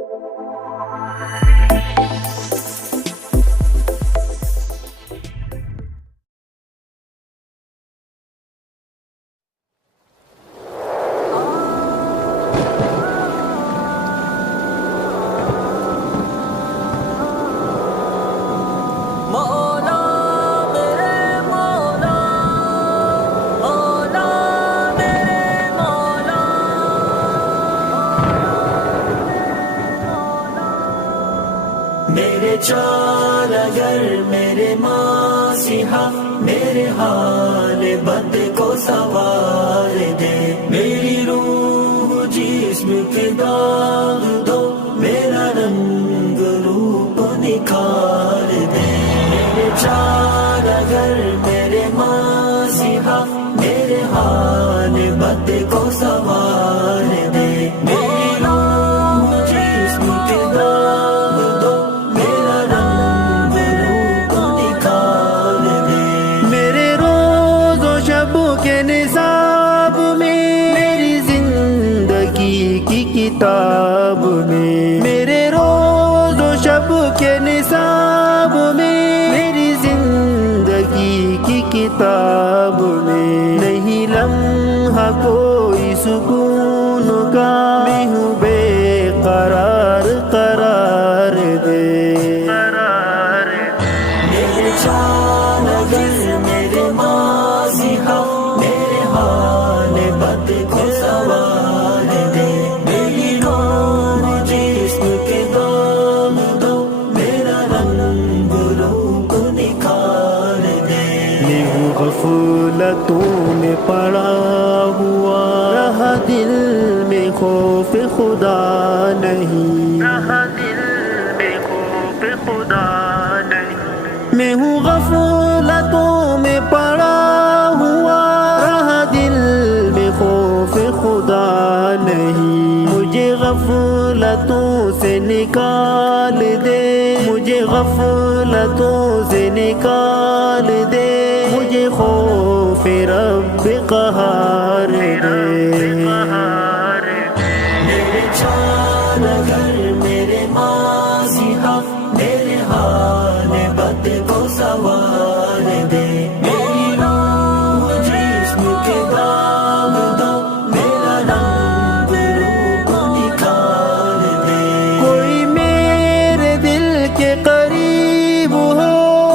میرے چار اگر میرے مسیحا میرے حال بد کو سوار دے، میری روح جسم کے داغ دو، میرا رنگ روپ نکھار دے۔ میرے چار اگر میرے مسیحا میرے حال بد کو سوار دے، میری روح جسم کے داغ دو، میرا رنگ روپ نکھار دے۔ میرے روز و شب کے نصاب میں، میری زندگی کی کتاب میں، میرے روز و شب کے نصاب میں، میری زندگی کی کتاب میں، نہیں لمحہ کوئی سکون کا، میں ہوں بے قرار، قرار دے۔ میرے چار اگر میرے مسیحا میرے حال بد کو سوار دے، میری روح جسم کے داغ دو، میرا رنگ روپ نکھار دے۔ میں ہوں غفلتوں میں پڑا ہوا، رہا دل میں خوف خدا نہیں، رہا دل میں خوف خدا نہیں۔ میں ہوں غفلتوں میں پڑا ہوا، رہا دل میں خوف خدا نہیں۔ مجھے غفلتوں سے نکال دے، مجھے غفلتوں سے نکال دے، مجھے خوف رب قہار دے۔ میرے چار اگر میرے مسیحا میرے حال بد کو سوار دے، میری روح جسم کے داغ دو، میرا رنگ روپ نکھار دے۔ کوئی میرے دل کے قریب ہو،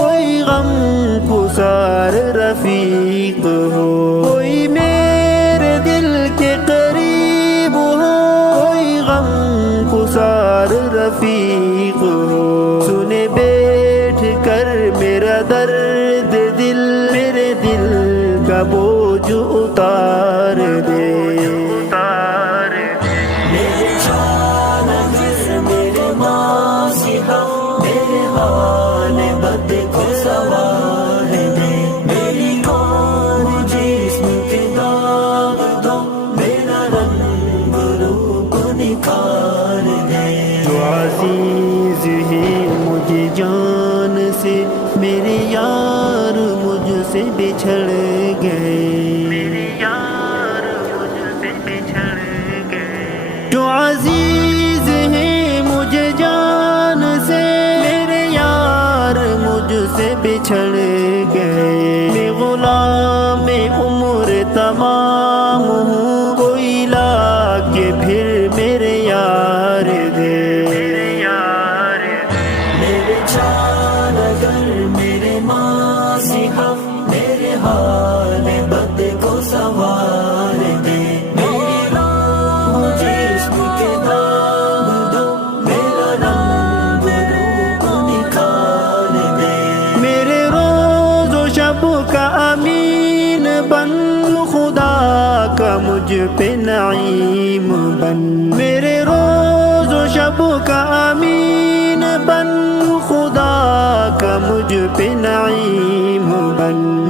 کوئی غم گسار رفیق ہو، کوئی میرے دل کے قریب ہو، کوئی غم گسار رفیق ہو، سنے بیٹھ کر میرا درد دل، میرے دل کا بوجھ اتار دے۔ میرے چار اگر میرے مسیحا میرے حال بد کو سوار دے، میری روح جسم کے داغ دو، میرا رنگ روپ نکھار دے۔ جو عزیز ہے مجھے جان سے، میرے یار مجھ سے بچھڑ گئے، میرے یار مجھ سے بچھڑ گئے۔ جو عزیز ہے مجھے جان سے، میرے یار مجھ سے بچھڑ گئے۔ میں غلام عمر تمام ہوں، کوئی لا کے پھر میرے یار دے۔ میرے چار اگر میرے مسیحا میرے حال بد کو سوار دے، میری روح جسم کے داغ دو، میرا رنگ روپ نکھار دے۔ میرے روز و شب کا امین بن، خدا کا مجھ پہ نعیم بن، میرے روز و شب کا امین بن، خدا کا مجھ پہ نعیم بن۔